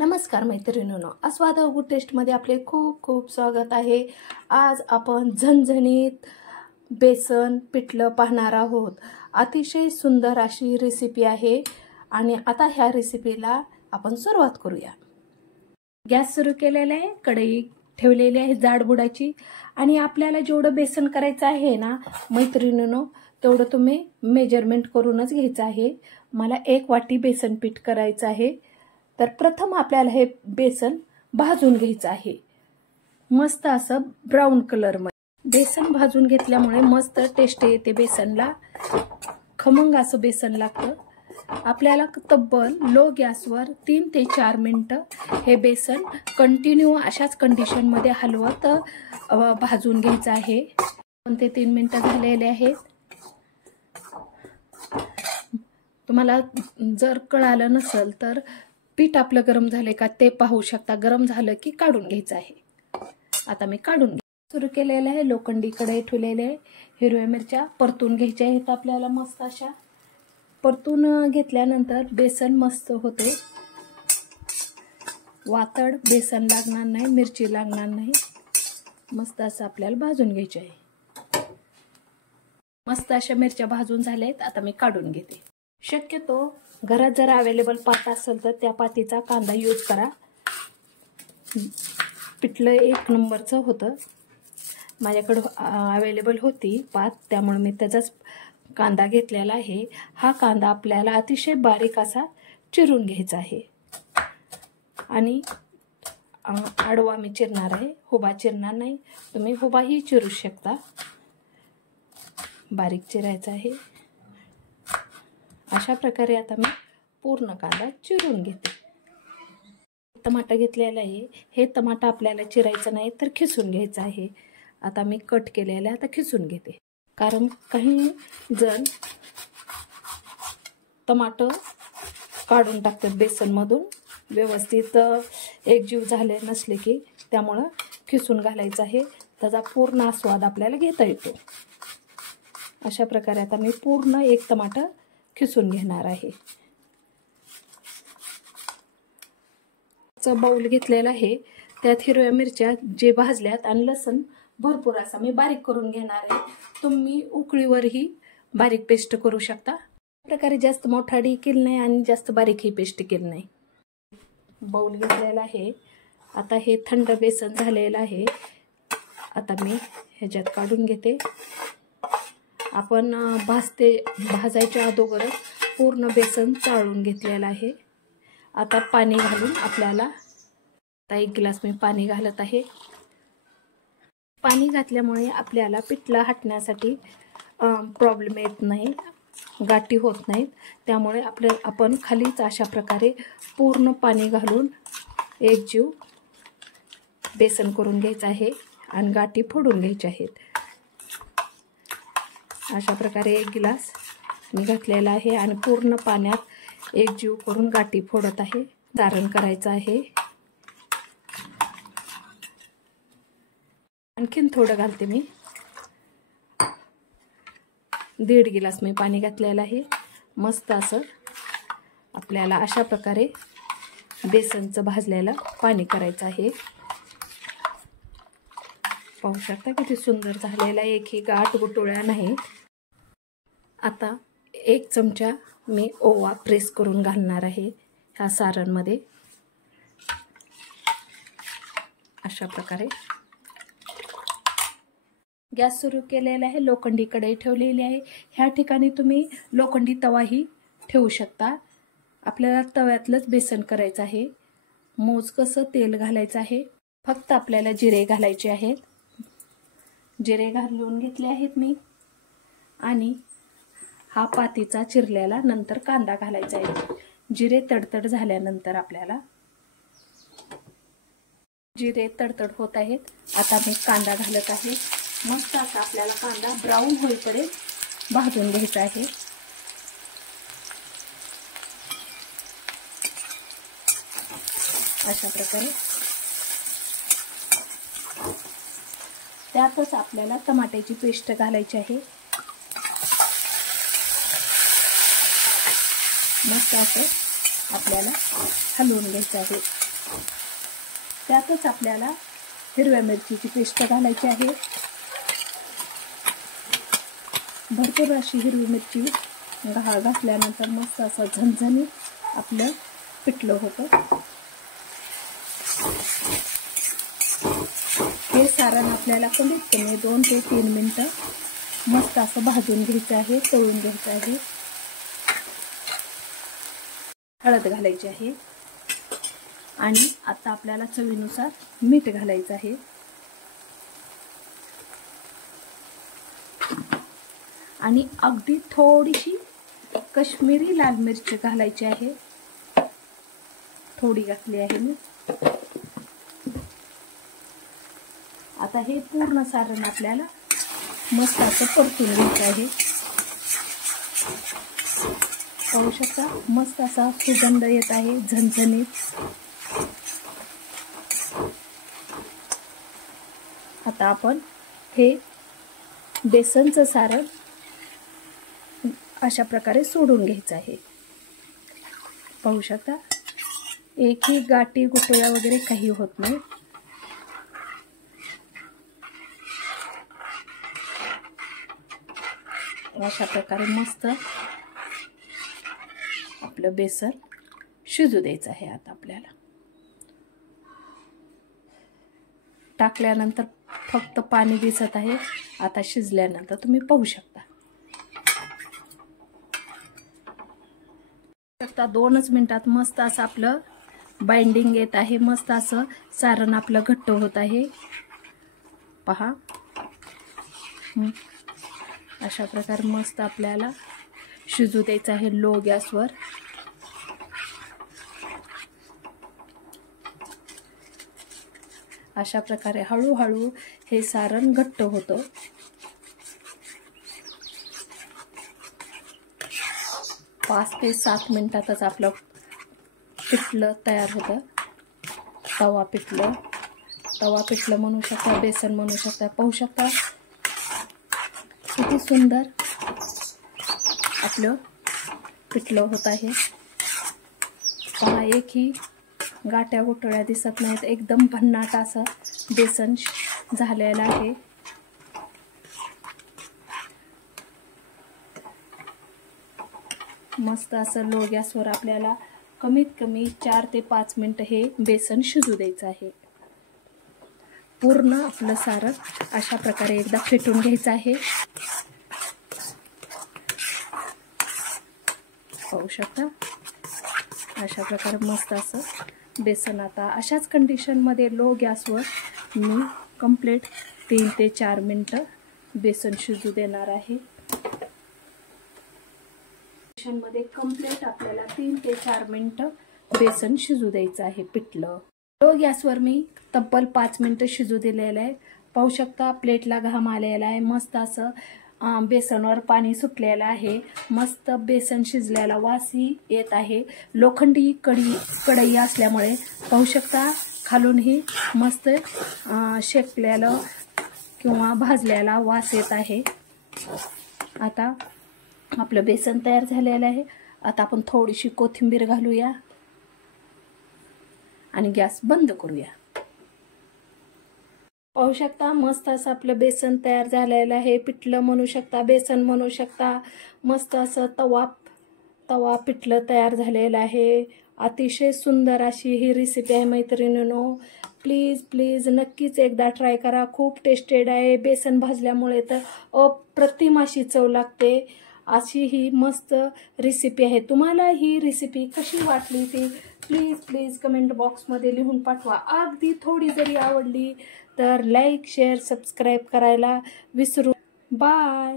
नमस्कार मैत्रिणींनो, आस्वाद गुड टेस्टमध्ये आपले खूप खूप स्वागत आहे। आज आपण झणझणीत बेसन पिठलं पाहणार आहोत। अतिशय सुंदर अशी रेसिपी आहे आणि आता ह्या रेसिपीला आपण सुरुवात करूया। गॅस सुरू केलेला आहे, कढई ठेवलेली आहे जाडबुडाची आणि आपल्याला जेवढं बेसन करायचं आहे ना मैत्रिणींनो, तेवढं तुम्ही मेजरमेंट करूनच घ्यायचं आहे। मला 1 वाटी बेसन पीठ करायचं आहे। तर प्रथम आपल्याला हे बेसन भाजून घ्यायचं आहे, मस्त असं ब्राऊन कलर मध्ये। बेसन भाजून घेतल्यामुळे मस्त टेस्ट येते बेसनला, खमंग असं बेसन लागतं। आपल्याला तब्बल लो गॅसवर 3 ते 4 मिनिटं हे बेसन कंटिन्यू अशाच कंडिशन मध्ये हलवत भाजून घ्यायचं आहे। 2 ते 3 मिनिटं झालेले आहेत। तुम्हाला जर कळालं नसेल तर पीठ आपलं गरम झाले का ते पाहू शकता। गरम झालं की काढून घ्यायचं आहे। आता मी काढून सुरू केलेलं आहे। लोखंडी कढई ठेवलेली आहे। हिरव्या मिरच्या परतून घ्यायच्या आहेत आपल्याला मस्त अशा। परतून घेतल्यानंतर बेसन मस्त होते, वातड बेसन लागणार नाही, मिरची लागणार नाही। मस्त असं आपल्याला भाजून घ्यायचे आहे। मस्त अशा मिरच्या भाजून झाल्यात, आता मी काढून घेते। शक्यतो घरात जर अवेलेबल पात असेल तर त्या पातीचा कांदा यूज करा, पिठलं 1 नंबरचं होतं। माझ्याकडे अवेलेबल होती पात, त्यामुळे मी त्याचाच कांदा घेतलेला आहे। हा कांदा आपल्याला अतिशय बारीक असा चिरून घ्यायचा आहे आणि आडवा मी चिरणार आहे, हुबा चिरणार नाही। तुम्ही हुबाही चिरू शकता, बारीक चिरायचा आहे। अशा प्रकारे आता मी पूर्ण कांदा चिरून घेते। टमाटा घेतलेला आहे, हे टमाटा आपल्याला चिरायचं नाही तर खिसून घ्यायचं आहे। आता मी कट केलेलं आहे, आता खिसून घेते। कारण काही जण टमाटर काढून टाकतात बेसनमधून, व्यवस्थित एकजीव झाले नसले की, त्यामुळं खिसून घालायचं आहे। त्याचा पूर्ण आस्वाद आपल्याला घेता येतो। अशा प्रकारे आता मी पूर्ण 1 टमाटर खिसून घेणार आहे। बाउल घेतलेला आहे, त्यात हिरव्या मिरच्या जे भाजल्यात आणि लसूण भरपूर असा मी बारीक करून घेणार आहे। तुम्ही उकळीवरही बारीक पेस्ट करू शकता। प्रकारे जास्त मोठाडी केली नाही आणि जास्त बारीक ही पेस्ट केली नाही। बाउल घेतलेला आहे, आता हे थंड बेसन झालेलं आहे। आता मी ह्याच्यात काढून घेते। आपण भाजायच्या अगोदर पूर्ण बेसन चाळून घेतलेलं आहे। आता पाणी घालून आपल्याला, आता 1 ग्लास मी पाणी घालत आहे। पाणी घातल्यामुळे आपल्याला पिठलं हटण्यासाठी प्रॉब्लेम येत नाही, गाठी होत नाहीत। त्यामुळे आपण खालीच अशा प्रकारे पूर्ण पाणी घालून एकजीव बेसन करून घ्यायचं आहे आणि गाठी फोडून घ्यायच्या आहेत। अशा प्रकारे 1 ग्लास मी घातलेला आहे आणि पूर्ण पाण्यात एकजीव करून गाठी फोडत आहे। सारण करायचं आहे। आणखीन थोडं घालते मी, 1.5 ग्लास मी पाणी घातलेलं आहे। मस्त असं आपल्याला अशा प्रकारे बेसनचं भाजलेलं पाणी करायचं आहे। पाहू शकता किती सुंदर झालेला आहे, एकही गाठ गुटळ्या नाही। आता 1 चमचा मी ओवा प्रेस करून घालणार आहे ह्या सारणमध्ये। अशा प्रकारे गॅस सुरू केलेला आहे, लोखंडी कढई ठेवलेली आहे। ह्या ठिकाणी तुम्ही लोखंडी तवाही ठेवू शकता। आपल्याला तव्यातलंच बेसन करायचं आहे। मोजकसं तेल घालायचं आहे। फक्त आपल्याला जिरे घालायचे आहेत। जिरे घालून घेतले आहेत मी आणि हा पातीचा चिरलेला नंतर कांदा घालायचा आहे। जिरे तडतड झाल्यानंतर आपल्याला, जिरे तडतड होत आहेत, आता मी कांदा घालत आहे। मस्त असा आपल्याला कांदा ब्राऊन होईपर्यंत भाजून घ्यायचा आहे। अशा प्रकारे त्यातच आपल्याला टमाट्याची पेस्ट घालायची आहे। मस्त असं आपल्याला हलवून घ्यायचं आहे। त्यातच आपल्याला हिरव्या मिरचीची पेस्ट घालायची आहे. भरपूर अशी हिरवी मिरची घातल्यानंतर मस्त असं झणझणीत आपलं पिठलं होतं. हे सारण आपल्याला कमीत कमी 2 ते 3 मिनिटं मस्त असं भाजून घ्यायचं आहे, तळून घ्यायचं आहे. हळद घालायची आहे आणि आता आपल्याला चवीनुसार मीठ घालायचं आहे. आणि अगदी थोडीशी काश्मीरी लाल मिरची घालायची आहे. थोडी घातली आहे मी. आता हे पूर्ण सारण आपल्याला मस्त असं परतून घ्यायचं आहे. पाहू शकता मस्त असा सुगंध येत आहे झणझणीत. आता आपण हे बेसनचं सारण अशा प्रकारे सोडून घ्यायचं आहे. पाहू शकता एकही गाठी गुठळ्या वगैरे काही होत नाही. अशा प्रकारे मस्त आपलं बेसन शिजू द्यायचं आहे. आता आपल्याला टाकल्यानंतर फक्त पाणी दिसत आहे. आता शिजल्यानंतर तुम्ही पाहू शकता. 2च मिनिटात मस्त असं आपलं बाइंडिंग येत आहे. मस्त असं सारण आपलं घट्ट होत आहे. पहा अशा प्रकारे मस्त आपल्याला शिजू द्यायचं आहे लो गॅसवर. अशा प्रकारे हळूहळू हे सारण घट्ट होतं. पाच ते 7 मिनिटातच आपलं पिठलं तयार होतं. तवा पिठलं म्हणू शकता, बेसन म्हणू शकता. पाहू शकता किती सुंदर आपलं पिठलं होत आहे. पहा एकही गाठ्या गुठळ्या दिसत नाहीत. एकदम भन्नाट असं बेसन झालेलं आहे. मस्त असं लो गॅसवर आपल्याला कमीत कमी 4 ते 5 मिनिटं हे बेसन शिजू द्यायचं आहे. पूर्ण आपलं सारण अशा प्रकारे एकदा फेटून घ्यायचं आहे. पाहू शकता अशा प्रकारे मस्त असं बेसन. आता अशाच कंडिशनमध्ये लो गॅसवर मी कंप्लीट 3 ते 4 मिनिटं बेसन शिजू देणार आहे. मध्ये कंप्लीट आपल्याला 3 ते 4 मिनिटं बेसन शिजू द्यायचं आहे पिठलं. लो गॅसवर मी तब्बल 5 मिनिटं शिजू दिलेलं आहे. पाहू शकता प्लेटला घाम आलेला आहे. मस्त असं बेसनवर पाणी सुटलेलं आहे. मस्त बेसन शिजलेला वासही येत आहे. लोखंडी कढई असल्यामुळे पाहू शकता खालूनही मस्त शेकलेलं किंवा भाजलेला वास येत आहे. आता आपलं बेसन तयार झालेलं आहे. आता आपण थोडीशी कोथिंबीर घालूया आणि गॅस बंद करूया. पाहू शकता मस्त असं आपलं बेसन तयार झालेलं आहे. पिठलं म्हणू शकता, बेसन म्हणू शकता. मस्त असं तवा पिठलं तयार झालेलं आहे. अतिशय सुंदर अशी ही रेसिपी आहे मैत्रिणींनो. प्लीज नक्कीच एकदा ट्राय करा. खूप टेस्टेड आहे. बेसन भाजल्यामुळे तर अप्रतिम अशी चव लागते. अशी ही मस्त रेसिपी आहे. तुम्हाला ही रेसिपी कशी वाटली ती प्लीज कमेंट बॉक्समध्ये लिहून पाठवा. अगदी थोडी जरी आवडली तर लाईक, शेअर, सबस्क्राईब करायला विसरू. बाय.